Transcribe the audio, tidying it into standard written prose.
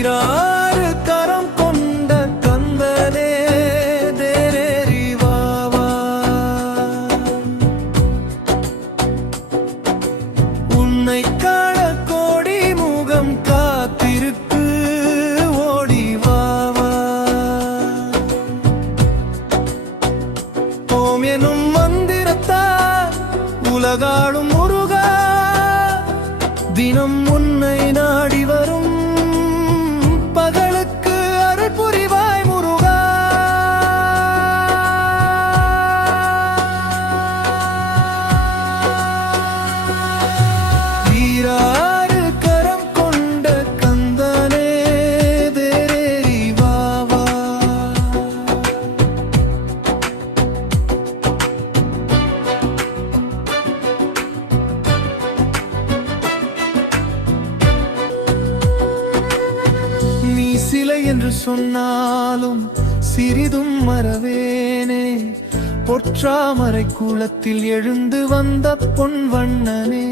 ஈராறு கரம் கொண்ட கந்தனே தேரேறி வா வா. உன்னை காண கோடி முகம் காத்திருக்கு ஓடி வா வா. ஓம் எனும் மந்திரத்தால் உலகாளும் முருகா தினம் உன்னை நாடி வரும் பகலுக்கு அருள் புரிவாய் முருகா. ஈராறு கரம் கொண்ட கந்தனே தேரேறி வா வா. நீ சிலை என்று சொன்னாலும் சிறிதும் மறவேனே, பொற்றாமரை குளத்தில் எழுந்து வந்த பொன் வண்ணனே.